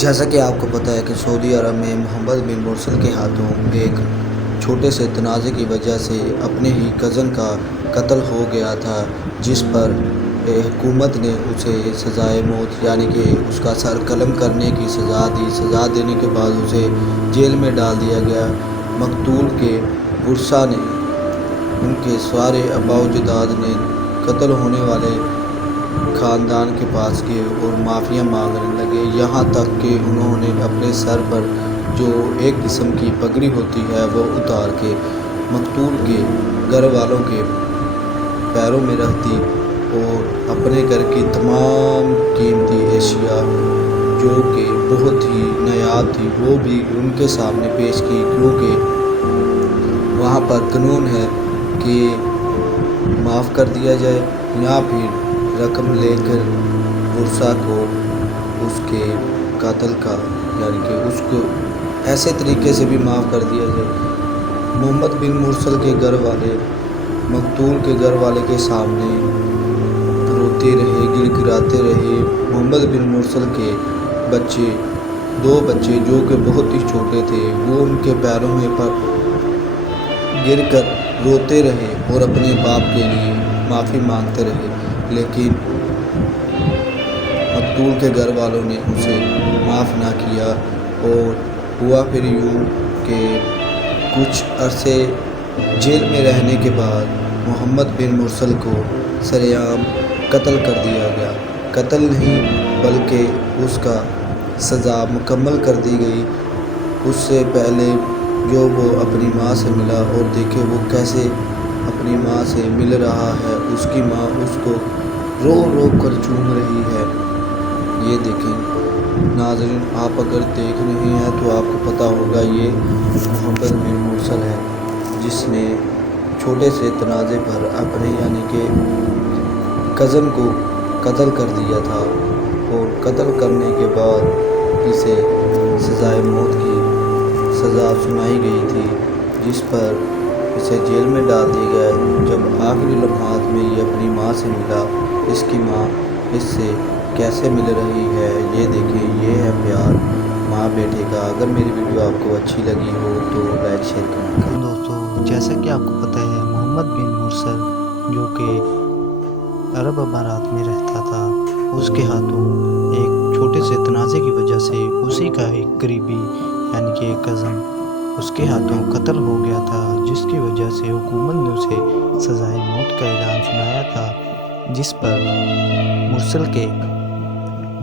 جیسا کہ آپ کو پتہ ہے کہ سعودی عرب میں محمد بن مرسل کے ہاتھوں ایک چھوٹے سے تنازع کی وجہ سے اپنے ہی کزن کا قتل ہو گیا تھا، جس پر حکومت نے اسے سزائے موت یعنی کہ اس کا سر قلم کرنے کی سزا دی۔ سزا دینے کے بعد اسے جیل میں ڈال دیا گیا۔ مقتول کے ورثاء نے، ان کے سارے آباء و اجداد نے قتل ہونے والے خاندان کے پاس گئے اور معافیاں مانگنے لگے، یہاں تک کہ انہوں نے اپنے سر پر جو ایک قسم کی پگڑی ہوتی ہے وہ اتار کے مقتول کے گھر والوں کے پیروں میں رکھ دی اور اپنے گھر کی تمام قیمتی اشیاء جو کہ بہت ہی نایاب تھی وہ بھی ان کے سامنے پیش کی، کیونکہ وہاں پر قانون ہے کہ معاف کر دیا جائے یا پھر رقم لے کر ورثاء کو اس کے قاتل کا یعنی کہ اس کو ایسے طریقے سے بھی معاف کر دیا جائے۔ محمد بن مرسل کے گھر والے مقتول کے گھر والے کے سامنے روتے رہے، گڑ گڑاتے رہے۔ محمد بن مرسل کے دو بچے جو کہ بہت ہی چھوٹے تھے وہ ان کے پیروں میں گر کر روتے رہے اور اپنے باپ کے لیے معافی مانگتے رہے، لیکن مقتول کے گھر والوں نے اسے معاف نہ کیا۔ اور ہوا پھر یوں کہ کچھ عرصے جیل میں رہنے کے بعد محمد بن مرسل کو سرعام قتل کر دیا گیا۔ قتل نہیں بلکہ اس کا سزا مکمل کر دی گئی۔ اس سے پہلے جو وہ اپنی ماں سے ملا اور دیکھے وہ کیسے اپنی ماں سے مل رہا ہے، اس کی ماں اس کو رو رو کر چوم رہی ہے۔ یہ دیکھیں ناظرین، آپ اگر دیکھ رہے ہیں تو آپ کو پتہ ہوگا یہ محمد بن مرسل ہے جس نے چھوٹے سے تنازع پر اپنے یعنی کہ کزن کو قتل کر دیا تھا، اور قتل کرنے کے بعد اسے سزائے موت کی سزا سنائی گئی تھی، جس پر اسے جیل میں ڈال دیا گیا۔ جب آخری لمحات میں یہ اپنی ماں سے ملا، اس کی ماں اس سے کیسے مل رہی ہے، یہ دیکھیں، یہ ہے پیار ماں بیٹے کا۔ اگر میری ویڈیو آپ کو اچھی لگی ہو تو لائک شیئر کریں۔ دوستو، جیسا کہ آپ کو پتہ ہے محمد بن مرسل جو کہ عرب امارات میں رہتا تھا، اس کے ہاتھوں ایک چھوٹے سے تنازع کی وجہ سے اسی کا ایک قریبی یعنی کہ ایک کزن اس کے ہاتھوں قتل ہو گیا تھا، جس کی وجہ سے حکومت نے اسے سزائے موت کا اعلان سنایا تھا، جس پر مرسل کے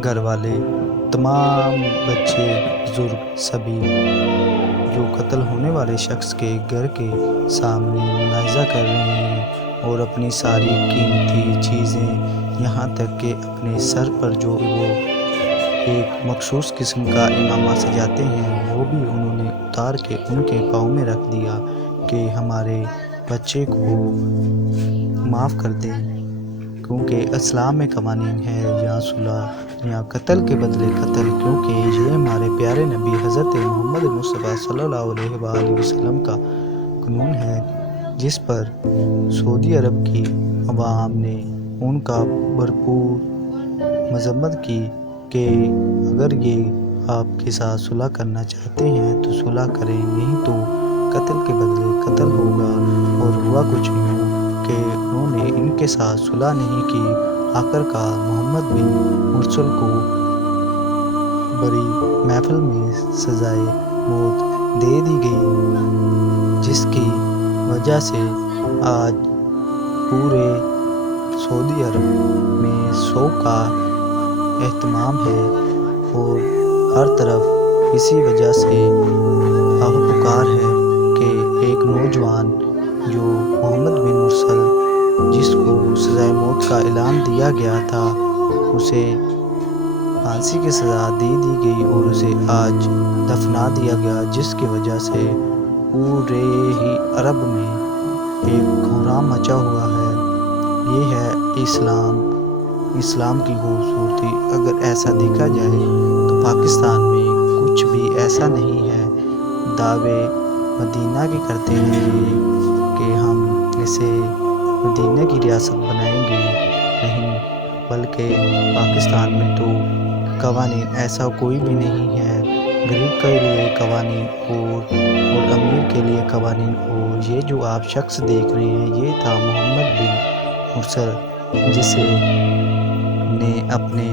گھر والے تمام بچے بزرگ سبھی جو قتل ہونے والے شخص کے گھر کے سامنے منازعہ کر رہے ہیں اور اپنی ساری قیمتی چیزیں، یہاں تک کہ اپنے سر پر جو وہ ایک مخصوص قسم کا امامہ سجاتے ہیں وہ بھی انہوں نے اتار کے ان کے پاؤں میں رکھ دیا کہ ہمارے بچے کو معاف کر دیں، کیونکہ اسلام میں قوانین ہے یا صلح یا قتل کے بدلے قتل، کیونکہ یہ ہمارے پیارے نبی حضرت محمد مصطفیٰ صلی اللہ علیہ وآلہ وسلم کا قانون ہے، جس پر سعودی عرب کی عوام نے ان کا بھرپور مذمت کی کہ اگر یہ آپ کے ساتھ صلح کرنا چاہتے ہیں تو صلح کریں، نہیں تو قتل کے بدلے قتل ہوگا۔ اور ہوا کچھ یوں کہ انہوں نے ان کے ساتھ صلح نہیں کی۔ آخرکار محمد بن مرسل کو بڑی محفل میں سزائے موت دے دی گئی، جس کی وجہ سے آج پورے سعودی عرب میں شوق کا اہتمام ہے اور ہر طرف اسی وجہ سے آہ و پکار ہے کہ ایک نوجوان جو محمد بن مرسل جس کو سزائے موت کا اعلان دیا گیا تھا، اسے پھانسی کی سزا دے دی گئی اور اسے آج دفنا دیا گیا، جس کی وجہ سے پورے ہی عرب میں ایک کوہرام مچا ہوا ہے۔ یہ ہے اسلام کی خوبصورتی۔ اگر ایسا دیکھا جائے تو پاکستان میں کچھ بھی ایسا نہیں ہے۔ دعوے مدینہ کے کرتے ہیں یہ کہ ہم اسے مدینہ کی ریاست بنائیں گے، نہیں بلکہ پاکستان میں تو قوانین ایسا کوئی بھی نہیں ہے، غریب کے لیے قوانین اور امیر کے لیے قوانین اور۔ یہ جو آپ شخص دیکھ رہے ہیں یہ تھا محمد بن مرسل، جسے نے اپنے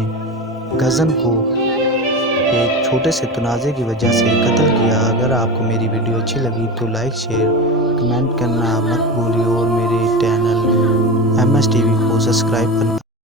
کزن کو ایک چھوٹے سے تنازع کی وجہ سے قتل کیا۔ اگر آپ کو میری ویڈیو اچھی لگی تو لائک شیئر کمنٹ کرنا مت بھولیے اور میرے چینل MS TV کو سبسکرائب کرنا